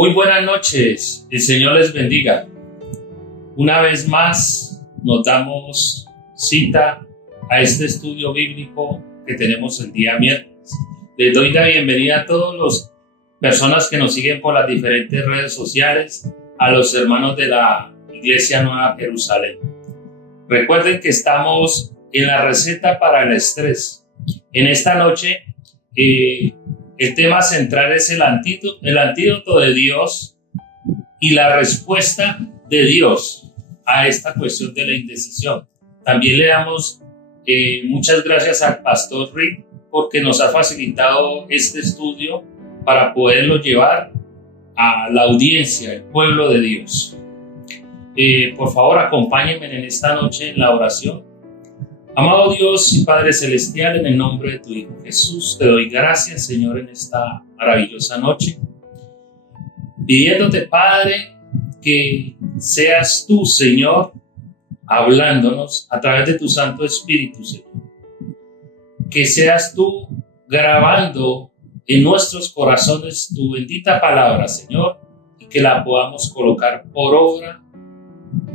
Muy buenas noches, el Señor les bendiga. Una vez más nos damos cita a este estudio bíblico que tenemos el día miércoles. Les doy la bienvenida a todas las personas que nos siguen por las diferentes redes sociales, a los hermanos de la Iglesia Nueva Jerusalén. Recuerden que estamos en la receta para el estrés. En esta noche el tema central es el antídoto de Dios y la respuesta de Dios a esta cuestión de la indecisión. También le damos muchas gracias al pastor Rick porque nos ha facilitado este estudio para poderlo llevar a la audiencia, el pueblo de Dios. Por favor, acompáñenme en esta noche en la oración. Amado Dios y Padre Celestial, en el nombre de tu Hijo Jesús, te doy gracias, Señor, en esta maravillosa noche, pidiéndote, Padre, que seas tú, Señor, hablándonos a través de tu Santo Espíritu, Señor. Que seas tú grabando en nuestros corazones tu bendita palabra, Señor, y que la podamos colocar por obra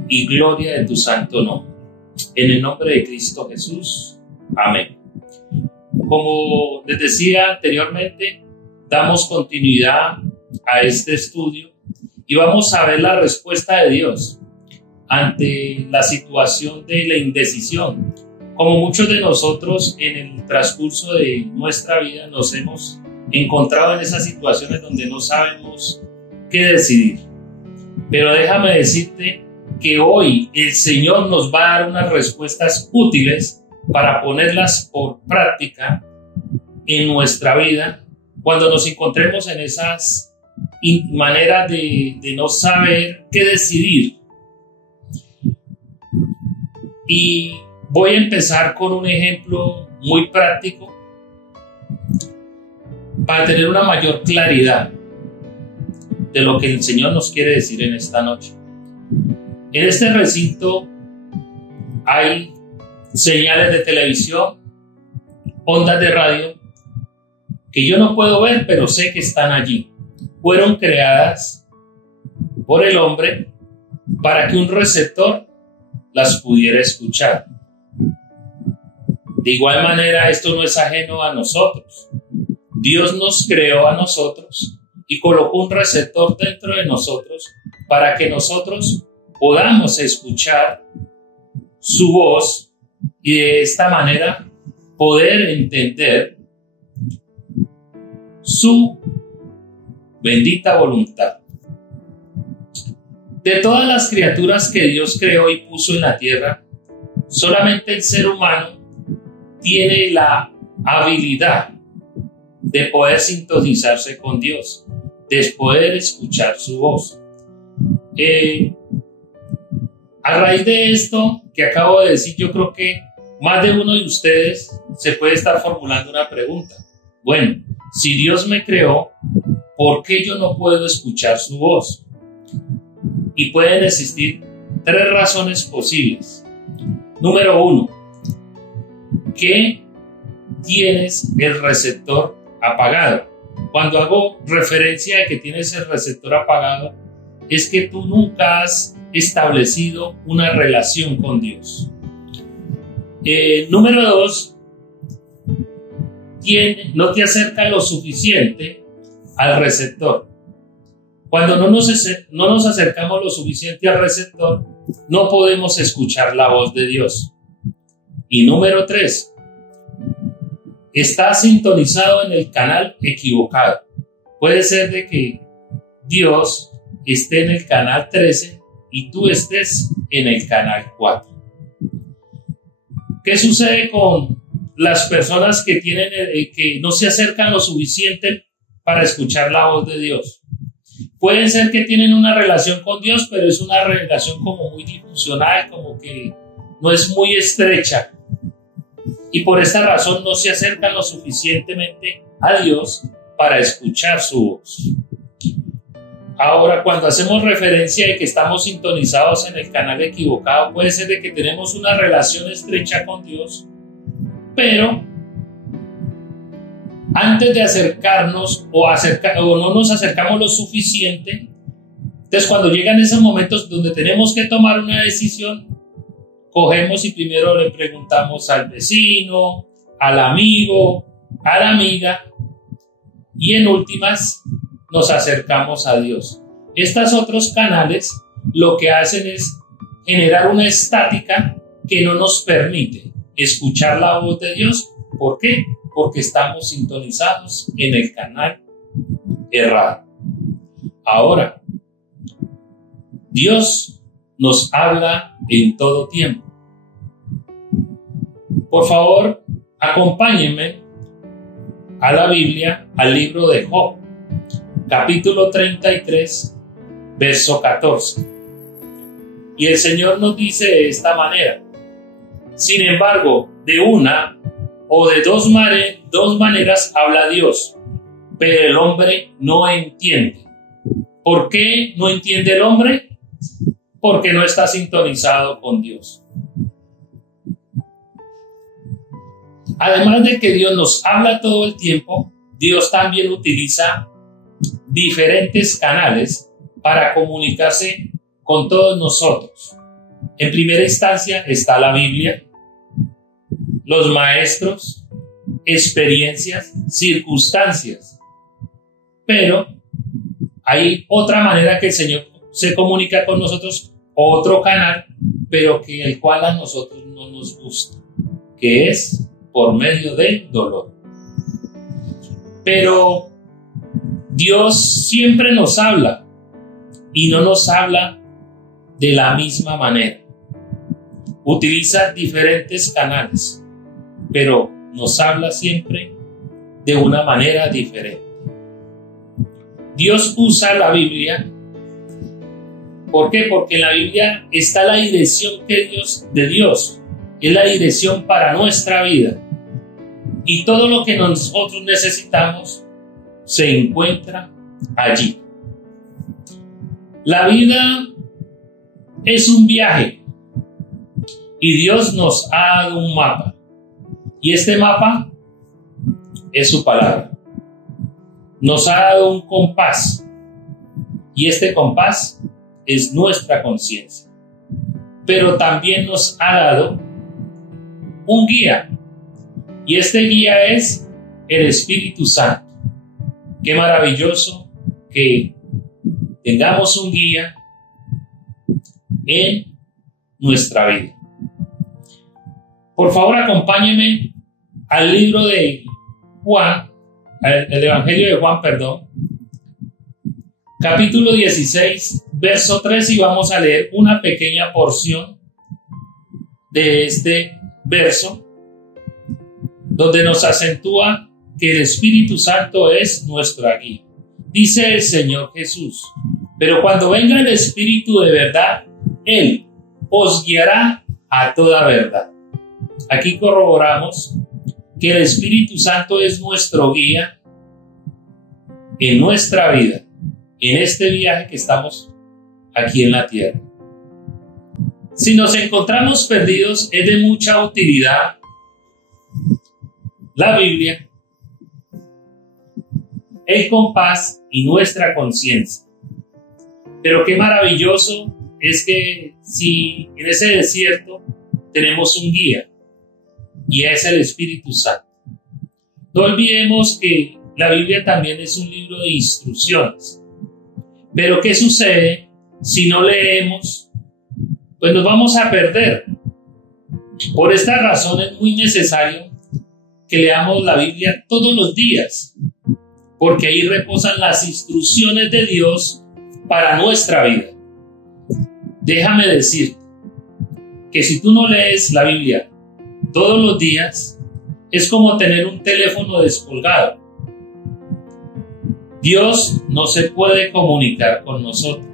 y gloria de tu santo nombre. En el nombre de Cristo Jesús. Amén. Como les decía anteriormente, damos continuidad a este estudio y vamos a ver la respuesta de Dios ante la situación de la indecisión. Como muchos de nosotros en el transcurso de nuestra vida nos hemos encontrado en esas situaciones donde no sabemos qué decidir. Pero déjame decirte que hoy el Señor nos va a dar unas respuestas útiles para ponerlas por práctica en nuestra vida cuando nos encontremos en esas maneras de no saber qué decidir. Y voy a empezar con un ejemplo muy práctico para tener una mayor claridad de lo que el Señor nos quiere decir en esta noche. En este recinto hay señales de televisión, ondas de radio, que yo no puedo ver, pero sé que están allí. Fueron creadas por el hombre para que un receptor las pudiera escuchar. De igual manera, esto no es ajeno a nosotros. Dios nos creó a nosotros y colocó un receptor dentro de nosotros para que nosotros podamos escuchar su voz y de esta manera poder entender su bendita voluntad. De todas las criaturas que Dios creó y puso en la tierra, solamente el ser humano tiene la habilidad de poder sintonizarse con Dios, de poder escuchar su voz. A raíz de esto que acabo de decir, yo creo que más de uno de ustedes se puede estar formulando una pregunta. Bueno, si Dios me creó, ¿por qué yo no puedo escuchar su voz? Y pueden existir tres razones posibles. Número uno, que tienes el receptor apagado. Cuando hago referencia a que tienes el receptor apagado, es que tú nunca has establecido una relación con Dios. Número dos, no te acerca lo suficiente al receptor. Cuando no nos acercamos lo suficiente al receptor, no podemos escuchar la voz de Dios. Y número tres, estás sintonizado en el canal equivocado. Puede ser de que Dios esté en el canal 13 y tú estés en el canal 4. ¿Qué sucede con las personas que no se acercan lo suficiente para escuchar la voz de Dios? Pueden ser que tienen una relación con Dios, pero es una relación como muy difusional, como que no es muy estrecha. Y por esta razón no se acercan lo suficientemente a Dios para escuchar su voz. Ahora, cuando hacemos referencia de que estamos sintonizados en el canal equivocado, puede ser de que tenemos una relación estrecha con Dios, pero antes de acercarnos o no nos acercamos lo suficiente. Entonces, cuando llegan esos momentos donde tenemos que tomar una decisión, cogemos y primero le preguntamos al vecino, al amigo, a la amiga, y en últimas nos acercamos a Dios. Estos otros canales lo que hacen es generar una estática que no nos permite escuchar la voz de Dios. ¿Por qué? Porque estamos sintonizados en el canal errado. Ahora, Dios nos habla en todo tiempo. Por favor, acompáñenme a la Biblia, al libro de Job, capítulo 33, verso 14. Y el Señor nos dice de esta manera: sin embargo, de una o de dos maneras habla Dios, pero el hombre no entiende. ¿Por qué no entiende el hombre? Porque no está sintonizado con Dios. Además de que Dios nos habla todo el tiempo, Dios también utiliza diferentes canales para comunicarse con todos nosotros. En primera instancia está la Biblia, los maestros, experiencias, circunstancias. Pero hay otra manera que el Señor se comunica con nosotros, otro canal, pero que el cual a nosotros no nos gusta, que es por medio del dolor. Pero Dios siempre nos habla y no nos habla de la misma manera. Utiliza diferentes canales, pero nos habla siempre de una manera diferente. Dios usa la Biblia. ¿Por qué? Porque en la Biblia está la dirección de Dios. Es la dirección para nuestra vida. Y todo lo que nosotros necesitamos se encuentra allí. La vida es un viaje y Dios nos ha dado un mapa. Y este mapa es su palabra. Nos ha dado un compás y este compás es nuestra conciencia. Pero también nos ha dado un guía. Y este guía es el Espíritu Santo. Qué maravilloso que tengamos un guía en nuestra vida. Por favor, acompáñenme al libro de Juan, el Evangelio de Juan, capítulo 16, verso 3, y vamos a leer una pequeña porción de este verso, donde nos acentúa que el Espíritu Santo es nuestra guía. Dice el Señor Jesús: pero cuando venga el Espíritu de verdad, Él os guiará a toda verdad. Aquí corroboramos que el Espíritu Santo es nuestro guía en nuestra vida, en este viaje que estamos aquí en la tierra. Si nos encontramos perdidos, es de mucha utilidad la Biblia, el compás y nuestra conciencia. Pero qué maravilloso es que si en ese desierto tenemos un guía, y es el Espíritu Santo. No olvidemos que la Biblia también es un libro de instrucciones. Pero ¿qué sucede si no leemos? Pues nos vamos a perder. Por esta razón es muy necesario que leamos la Biblia todos los días, porque ahí reposan las instrucciones de Dios para nuestra vida. Déjame decir que si tú no lees la Biblia todos los días, es como tener un teléfono descolgado. Dios no se puede comunicar con nosotros.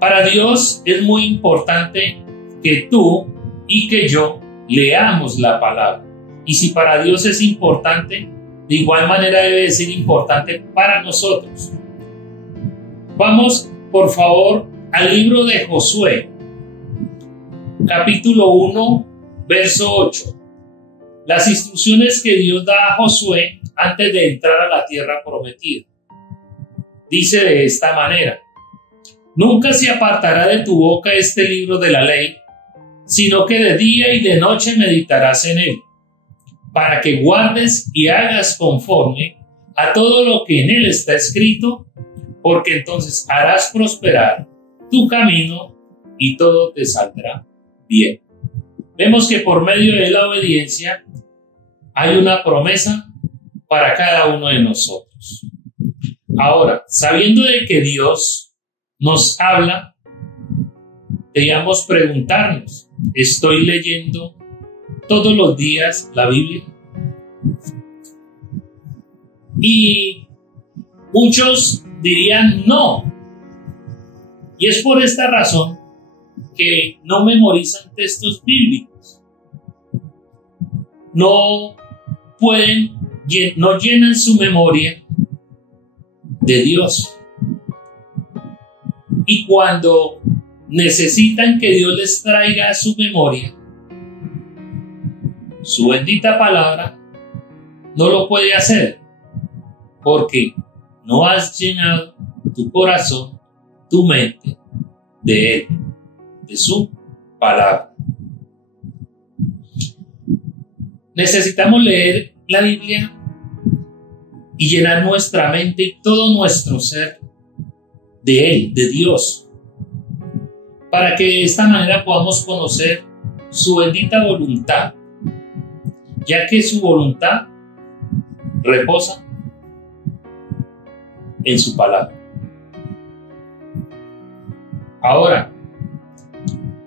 Para Dios es muy importante que tú y que yo leamos la palabra. Y si para Dios es importante, de igual manera debe ser importante para nosotros. Vamos, por favor, al libro de Josué, capítulo 1, verso 8. las instrucciones que Dios da a Josué antes de entrar a la tierra prometida. Dice de esta manera: nunca se apartará de tu boca este libro de la ley, sino que de día y de noche meditarás en él, para que guardes y hagas conforme a todo lo que en él está escrito, porque entonces harás prosperar tu camino y todo te saldrá bien. Vemos que por medio de la obediencia hay una promesa para cada uno de nosotros. Ahora, sabiendo de que Dios nos habla, debemos preguntarnos: ¿estoy leyendo todos los días la Biblia? Y muchos dirían no. Y es por esta razón que no memorizan textos bíblicos. No llenan su memoria de Dios. Y cuando necesitan que Dios les traiga a su memoria su bendita palabra, no lo puede hacer, porque no has llenado tu corazón, tu mente, de Él, de su palabra. Necesitamos leer la Biblia y llenar nuestra mente y todo nuestro ser de Él, de Dios, para que de esta manera podamos conocer su bendita voluntad, ya que su voluntad reposa en su palabra. Ahora,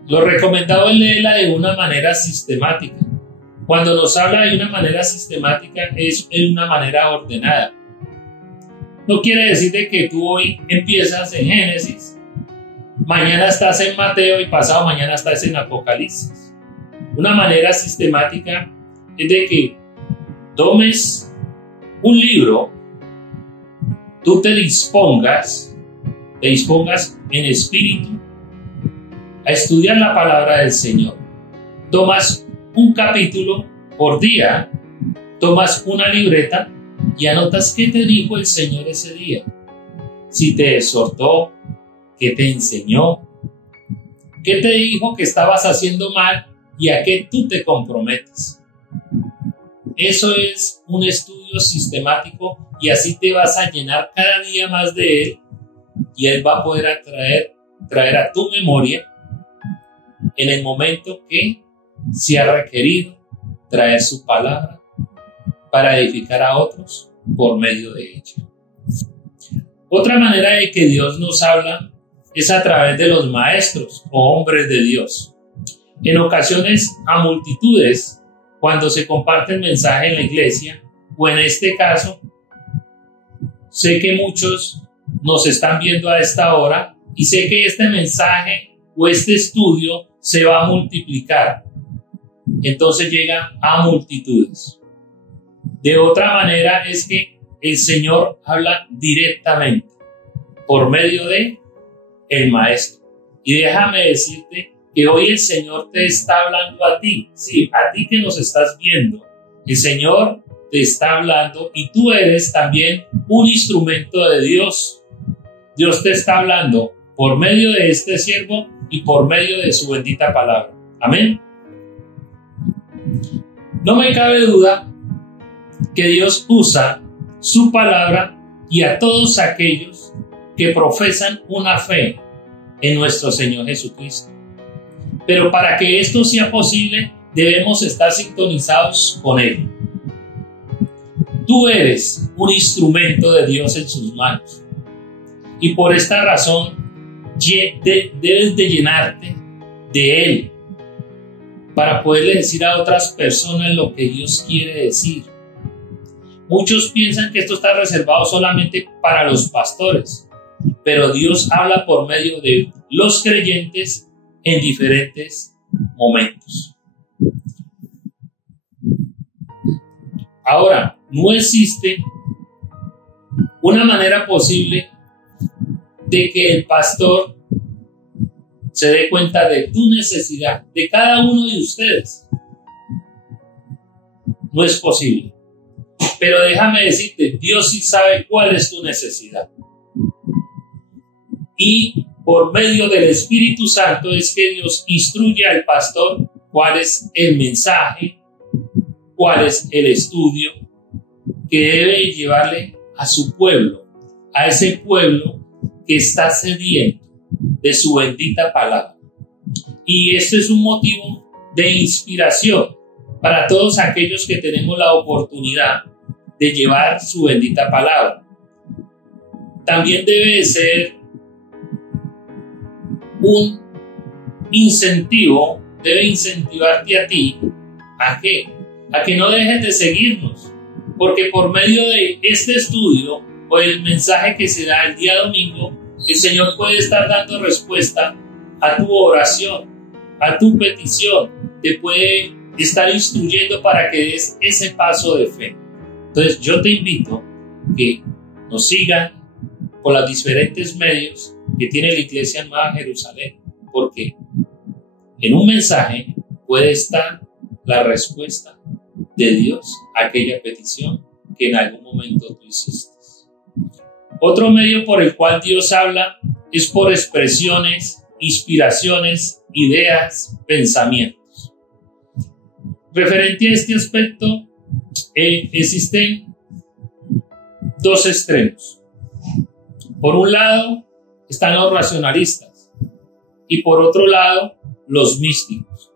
lo recomendado es leerla de una manera sistemática. Cuando nos habla de una manera sistemática, es en una manera ordenada. No quiere decir de que tú hoy empiezas en Génesis, mañana estás en Mateo y pasado mañana estás en Apocalipsis. Una manera sistemática es de que tomes un libro, tú te dispongas en espíritu a estudiar la palabra del Señor. Tomas un capítulo por día, tomas una libreta y anotas qué te dijo el Señor ese día. Si te exhortó, qué te enseñó, qué te dijo que estabas haciendo mal y a qué tú te comprometes. Eso es un estudio sistemático y así te vas a llenar cada día más de Él y Él va a poder traer a tu memoria en el momento que se ha requerido traer su palabra para edificar a otros por medio de ella. Otra manera de que Dios nos habla es a través de los maestros o hombres de Dios. En ocasiones a multitudes, cuando se comparte el mensaje en la iglesia, o en este caso, sé que muchos nos están viendo a esta hora y sé que este mensaje o este estudio se va a multiplicar. Entonces llega a multitudes. De otra manera es que el Señor habla directamente por medio de el maestro. Y déjame decirte que hoy el Señor te está hablando a ti. Sí, a ti que nos estás viendo. El Señor te está hablando y tú eres también un instrumento de Dios. Dios te está hablando por medio de este siervo y por medio de su bendita palabra. Amén. No me cabe duda que Dios usa su palabra y a todos aquellos que profesan una fe en nuestro Señor Jesucristo. Pero para que esto sea posible, debemos estar sintonizados con Él. Tú eres un instrumento de Dios en sus manos. Y por esta razón, debes de llenarte de Él para poderle decir a otras personas lo que Dios quiere decir. Muchos piensan que esto está reservado solamente para los pastores, pero Dios habla por medio de los creyentes en diferentes momentos. Ahora, no existe una manera posible de que el pastor se dé cuenta de tu necesidad, de cada uno de ustedes. no es posible. Pero déjame decirte, Dios sí sabe cuál es tu necesidad. Y por medio del Espíritu Santo es que Dios instruye al pastor cuál es el mensaje, cuál es el estudio que debe llevarle a su pueblo, a ese pueblo que está sediento de su bendita palabra. Y esto es un motivo de inspiración para todos aquellos que tenemos la oportunidad de llevar su bendita palabra. También debe de ser un incentivo, debe incentivarte a ti, ¿a qué? A que no dejes de seguirnos, porque por medio de este estudio o el mensaje que se da el día domingo, el Señor puede estar dando respuesta a tu oración, a tu petición, te puede estar instruyendo para que des ese paso de fe. Entonces yo te invito a que nos sigan por los diferentes medios que tiene la Iglesia Nueva Jerusalén, porque en un mensaje puede estar la respuesta de Dios a aquella petición que en algún momento tú hiciste. Otro medio por el cual Dios habla es por expresiones, inspiraciones, ideas, pensamientos. Referente a este aspecto, existen dos extremos. Por un lado están los racionalistas y por otro lado los místicos.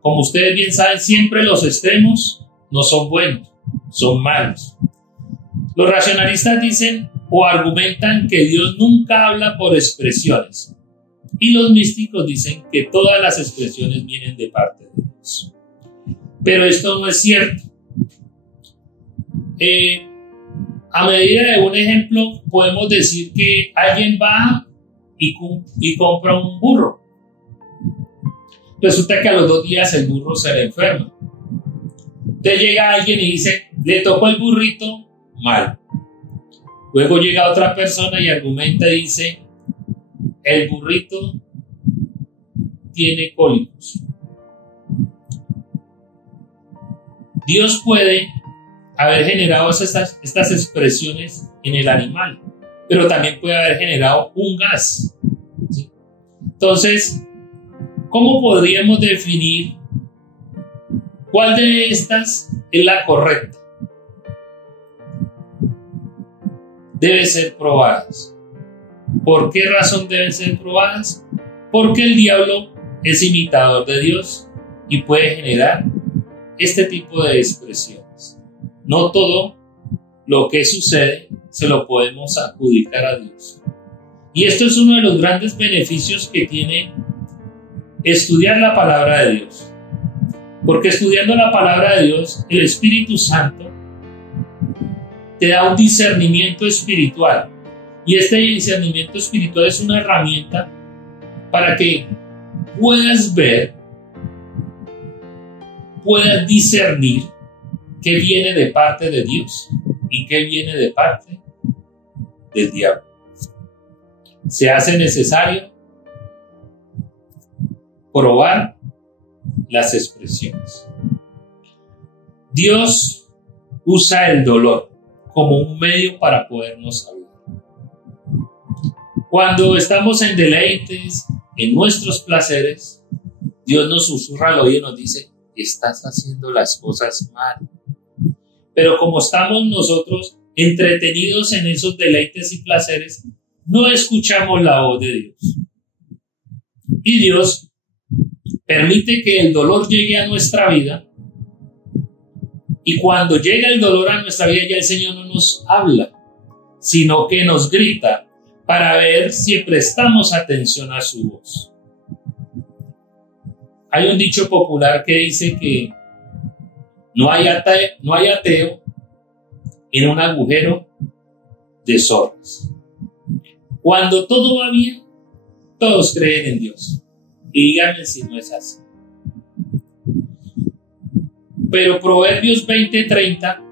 Como ustedes bien saben, siempre los extremos no son buenos, son malos. Los racionalistas dicen o argumentan que Dios nunca habla por expresiones y los místicos dicen que todas las expresiones vienen de parte de Dios. Pero esto no es cierto. A medida de un ejemplo, podemos decir que alguien va y compra un burro. Resulta que a los 2 días el burro se le enferma. Entonces llega alguien y dice, le tocó el burrito mal. Luego llega otra persona y argumenta y dice, el burrito tiene cólicos. Dios puede haber generado estas expresiones en el animal, pero también puede haber generado un gas, ¿sí? Entonces, ¿cómo podríamos definir cuál de estas es la correcta? Deben ser probadas. ¿Por qué razón deben ser probadas? Porque el diablo es imitador de Dios y puede generar este tipo de expresiones. No todo lo que sucede se lo podemos adjudicar a Dios. Y esto es uno de los grandes beneficios que tiene estudiar la palabra de Dios. Porque estudiando la palabra de Dios, el Espíritu Santo te da un discernimiento espiritual. Y este discernimiento espiritual es una herramienta para que puedas ver, puedas discernir qué viene de parte de Dios y qué viene de parte del diablo. Se hace necesario probar las expresiones. Dios usa el dolor como un medio para podernos hablar. Cuando estamos en deleites, en nuestros placeres, Dios nos susurra al oído y nos dice, estás haciendo las cosas mal. Pero como estamos nosotros entretenidos en esos deleites y placeres, no escuchamos la voz de Dios. Y Dios permite que el dolor llegue a nuestra vida. Y cuando llega el dolor a nuestra vida, ya el Señor no nos habla, sino que nos grita para ver si prestamos atención a su voz. Hay un dicho popular que dice que no hay ateo en un agujero de zorras. Cuando todo va bien, todos creen en Dios. Y díganme si no es así. Pero Proverbios 20:30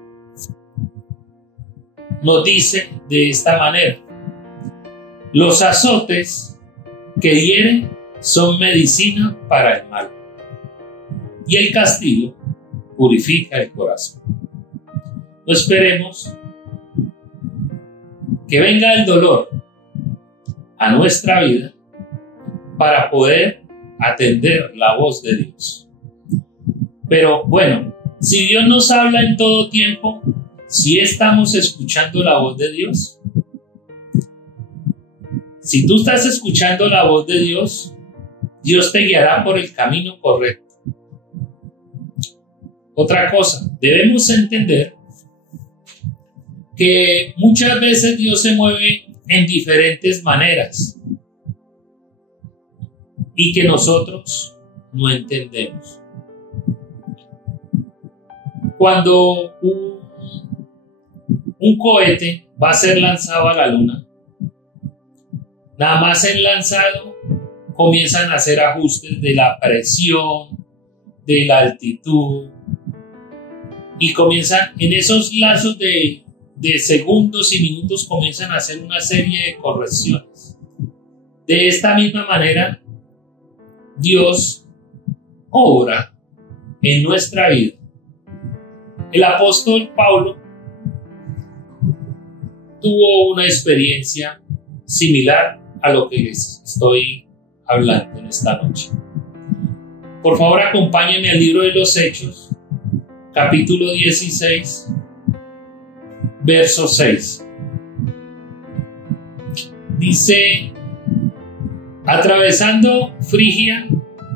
nos dice de esta manera: los azotes que hieren son medicina para el mal, y el castigo purifica el corazón. No esperemos que venga el dolor a nuestra vida para poder atender la voz de Dios. Pero bueno, si Dios nos habla en todo tiempo, ¿sí estamos escuchando la voz de Dios? Si tú estás escuchando la voz de Dios, Dios te guiará por el camino correcto. Otra cosa, debemos entender que muchas veces Dios se mueve en diferentes maneras y que nosotros no entendemos. Cuando un cohete va a ser lanzado a la luna, nada más en lanzado comienzan a hacer ajustes de la presión, de la altitud, y comienzan en esos lazos de segundos y minutos comienzan a hacer una serie de correcciones. De esta misma manera, Dios obra en nuestra vida. El apóstol Pablo tuvo una experiencia similar a lo que les estoy hablando en esta noche. Por favor, acompáñenme al libro de los Hechos, capítulo 16, verso 6. Dice: atravesando Frigia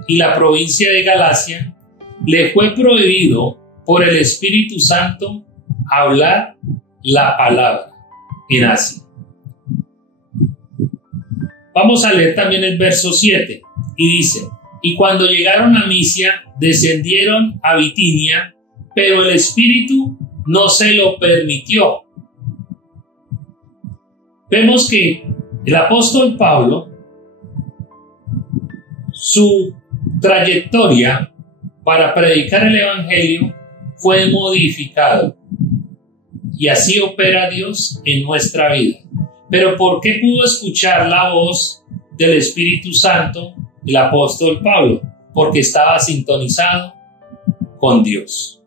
y la provincia de Galacia, le fue prohibido por el Espíritu Santo hablar la palabra en Asia. Vamos a leer también el verso 7 y dice: y cuando llegaron a Misia, descendieron a Bitinia, pero el Espíritu no se lo permitió. Vemos que el apóstol Pablo, su trayectoria para predicar el Evangelio fue modificado, y así opera Dios en nuestra vida. Pero ¿por qué pudo escuchar la voz del Espíritu Santo el apóstol Pablo? Porque estaba sintonizado con Dios.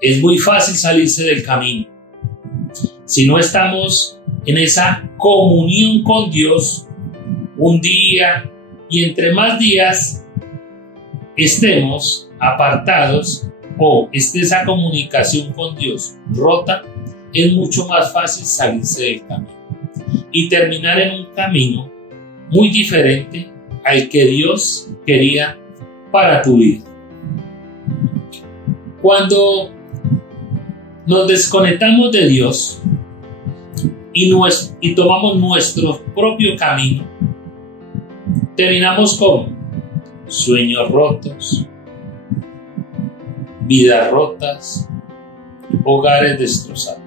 Es muy fácil salirse del camino si no estamos en esa comunión con Dios un día, y entre más días estemos apartados o esté esa comunicación con Dios rota, es mucho más fácil salirse del camino y terminar en un camino muy diferente al que Dios quería para tu vida. Cuando nos desconectamos de Dios y tomamos nuestro propio camino, terminamos con sueños rotos, vidas rotas, hogares destrozados.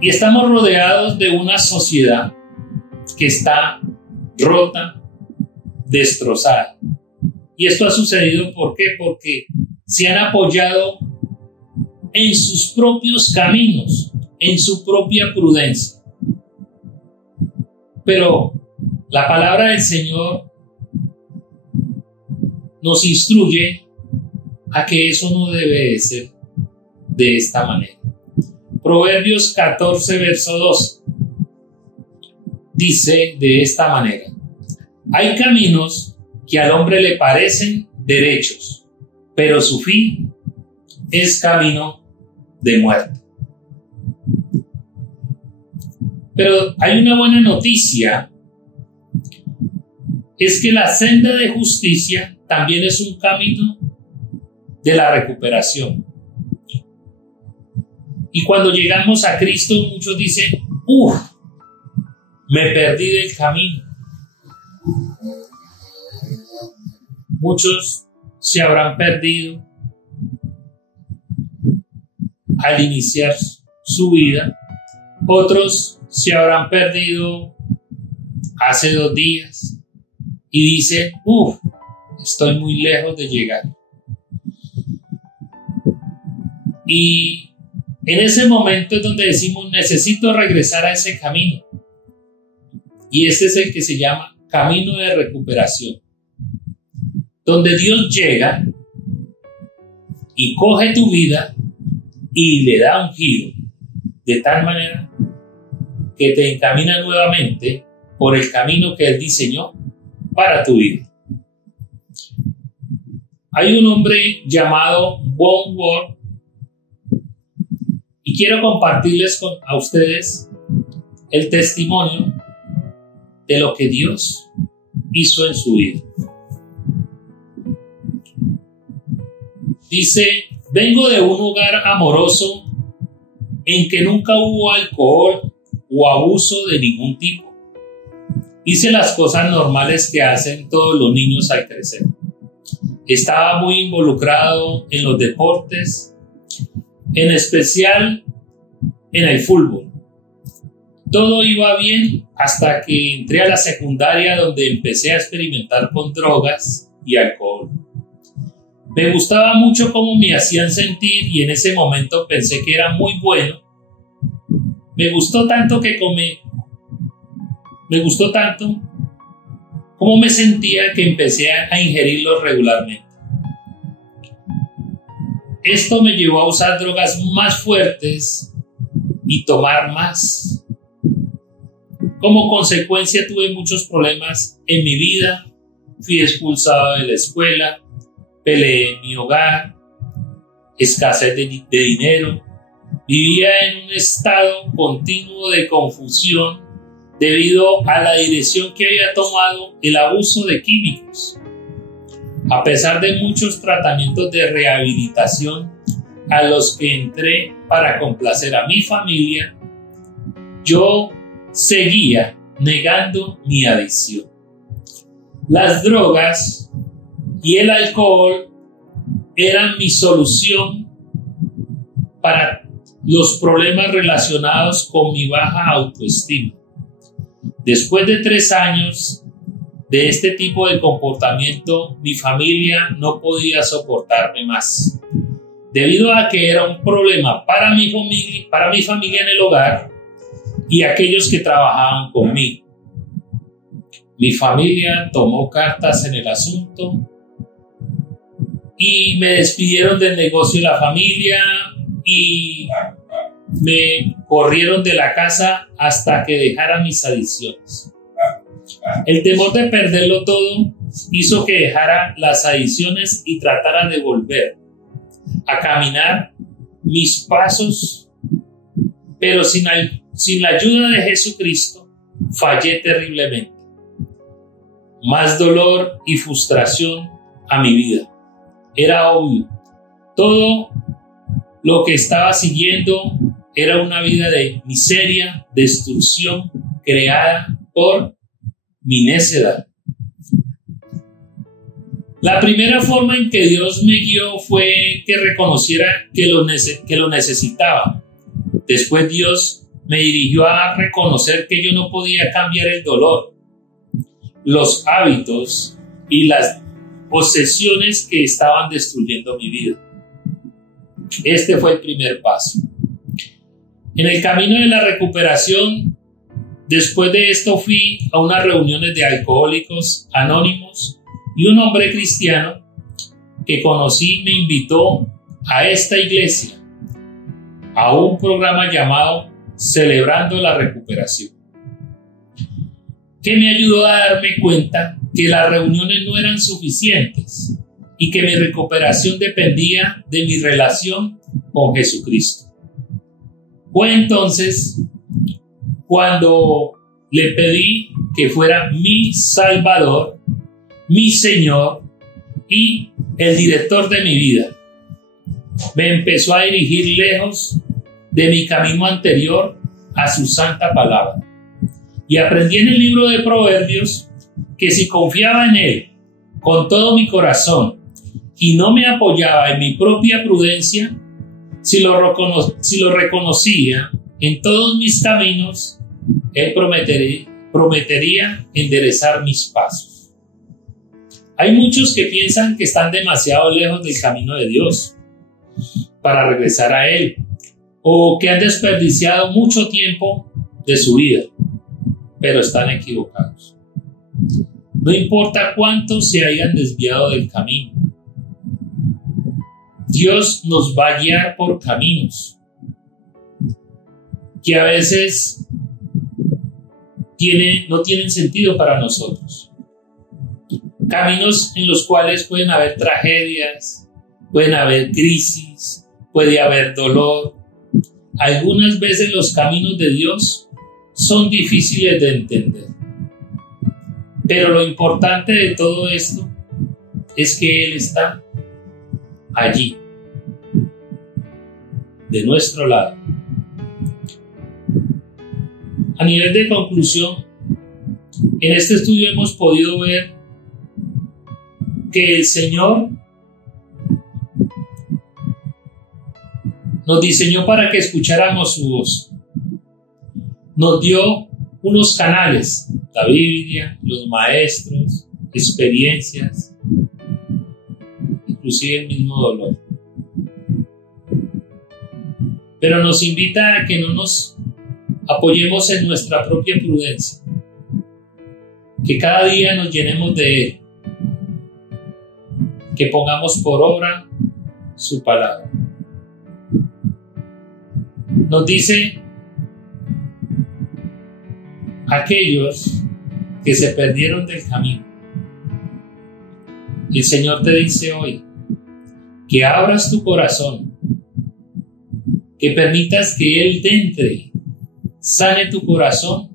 Y estamos rodeados de una sociedad que está rota, destrozada. Y esto ha sucedido, ¿por qué? Porque se han apoyado en sus propios caminos, en su propia prudencia. Pero la palabra del Señor nos instruye a que eso no debe de ser de esta manera. Proverbios 14, verso 2 dice de esta manera: hay caminos que al hombre le parecen derechos, pero su fin es camino de muerte. Pero hay una buena noticia, es que la senda de justicia también es un camino de la recuperación. Y cuando llegamos a Cristo, muchos dicen: me perdí del camino. Muchos se habrán perdido al iniciar su vida. Otros se habrán perdido hace 2 días y dicen: estoy muy lejos de llegar. Y en ese momento es donde decimos: necesito regresar a ese camino. Y este es el que se llama camino de recuperación, donde Dios llega y coge tu vida y le da un giro de tal manera que te encamina nuevamente por el camino que Él diseñó para tu vida. Hay un hombre llamado Von Ward y quiero compartirles a ustedes el testimonio de lo que Dios hizo en su vida. Dice: vengo de un hogar amoroso en que nunca hubo alcohol o abuso de ningún tipo. Hice las cosas normales que hacen todos los niños al crecer. Estaba muy involucrado en los deportes, en especial en el fútbol. Todo iba bien hasta que entré a la secundaria, donde empecé a experimentar con drogas y alcohol. Me gustaba mucho cómo me hacían sentir y en ese momento pensé que era muy bueno. Me gustó tanto cómo me sentía que empecé a ingerirlos regularmente. Esto me llevó a usar drogas más fuertes y tomar más. Como consecuencia tuve muchos problemas en mi vida. Fui expulsado de la escuela, peleé en mi hogar, escasez de dinero. Vivía en un estado continuo de confusión debido a la dirección que había tomado el abuso de químicos. A pesar de muchos tratamientos de rehabilitación a los que entré para complacer a mi familia, yo seguía negando mi adicción. Las drogas y el alcohol eran mi solución para los problemas relacionados con mi baja autoestima. Después de 3 años de este tipo de comportamiento, mi familia no podía soportarme más, debido a que era un problema para mi familia en el hogar y aquellos que trabajaban conmigo. Mi familia tomó cartas en el asunto y me despidieron del negocio de la familia y me corrieron de la casa hasta que dejara mis adicciones. El temor de perderlo todo hizo que dejara las adicciones y tratara de volver a caminar mis pasos, pero sin la ayuda de Jesucristo fallé terriblemente. Más dolor y frustración a mi vida. Era obvio. Todo lo que estaba siguiendo era una vida de miseria, destrucción creada por mi necedad. La primera forma en que Dios me guió fue que reconociera que lo necesitaba. Después Dios me dirigió a reconocer que yo no podía cambiar el dolor, los hábitos y las obsesiones que estaban destruyendo mi vida. Este fue el primer paso. En el camino de la recuperación, después de esto fui a unas reuniones de alcohólicos anónimos y un hombre cristiano que conocí me invitó a esta iglesia, a un programa llamado Celebrando la Recuperación, que me ayudó a darme cuenta que las reuniones no eran suficientes y que mi recuperación dependía de mi relación con Jesucristo. Fue entonces cuando le pedí que fuera mi Salvador, mi Señor y el director de mi vida. Me empezó a dirigir lejos de mi camino anterior a su santa palabra. Y aprendí en el libro de Proverbios que si confiaba en Él con todo mi corazón y no me apoyaba en mi propia prudencia, si lo reconocía en todos mis caminos, Él prometería enderezar mis pasos. Hay muchos que piensan que están demasiado lejos del camino de Dios para regresar a Él, o que han desperdiciado mucho tiempo de su vida, pero están equivocados. No importa cuántos se hayan desviado del camino, Dios nos va a guiar por caminos que a veces no tienen sentido para nosotros. Caminos en los cuales pueden haber tragedias, pueden haber crisis, puede haber dolor. Algunas veces los caminos de Dios son difíciles de entender. Pero lo importante de todo esto es que Él está allí, de nuestro lado. A nivel de conclusión, en este estudio hemos podido ver que el Señor nos diseñó para que escucháramos su voz. Nos dio unos canales, la Biblia, los maestros, experiencias, inclusive el mismo dolor. Pero nos invita a que no nos apoyemos en nuestra propia prudencia, que cada día nos llenemos de Él, que pongamos por obra su palabra. Nos dice: aquellos que se perdieron del camino, el Señor te dice hoy que abras tu corazón, que permitas que Él entre, sane tu corazón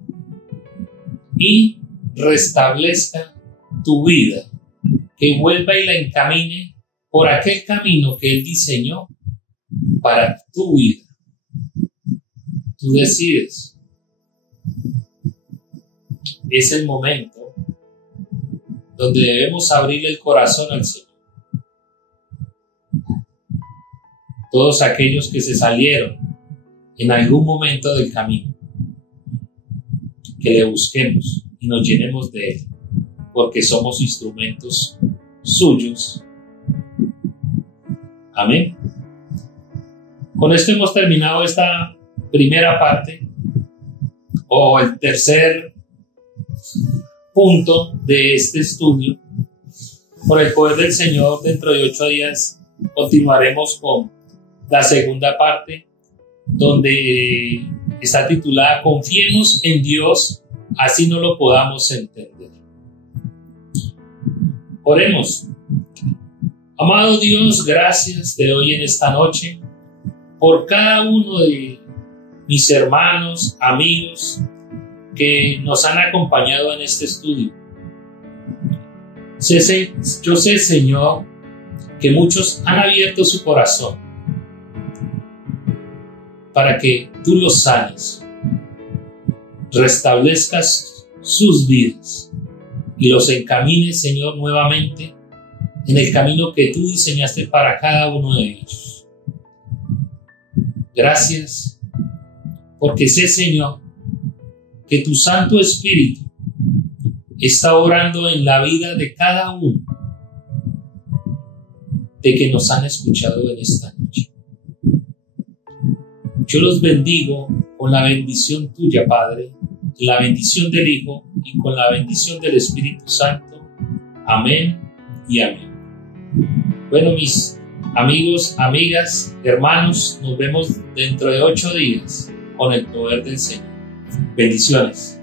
y restablezca tu vida, que vuelva y la encamine por aquel camino que Él diseñó para tu vida. Tú decides. Es el momento donde debemos abrirle el corazón al Señor. Todos aquellos que se salieron en algún momento del camino, que le busquemos y nos llenemos de Él, porque somos instrumentos suyos. Amén. Con esto hemos terminado esta primera parte, o el tercer punto de este estudio. Por el poder del Señor, dentro de 8 días continuaremos con la segunda parte, donde está titulada Confiemos en Dios, así no lo podamos entender. Oremos. Amado Dios, gracias te doy en esta noche por cada uno de mis hermanos, amigos que nos han acompañado en este estudio. Yo sé, Señor, que muchos han abierto su corazón para que tú los sanes, restablezcas sus vidas y los encamines, Señor, nuevamente en el camino que tú diseñaste para cada uno de ellos. Gracias, porque sé, Señor, que tu Santo Espíritu está obrando en la vida de cada uno de que nos han escuchado en esta noche. Yo los bendigo con la bendición tuya, Padre, la bendición del Hijo y con la bendición del Espíritu Santo. Amén y amén. Bueno, mis amigos, amigas, hermanos, nos vemos dentro de 8 días con el poder del Señor. Bendiciones.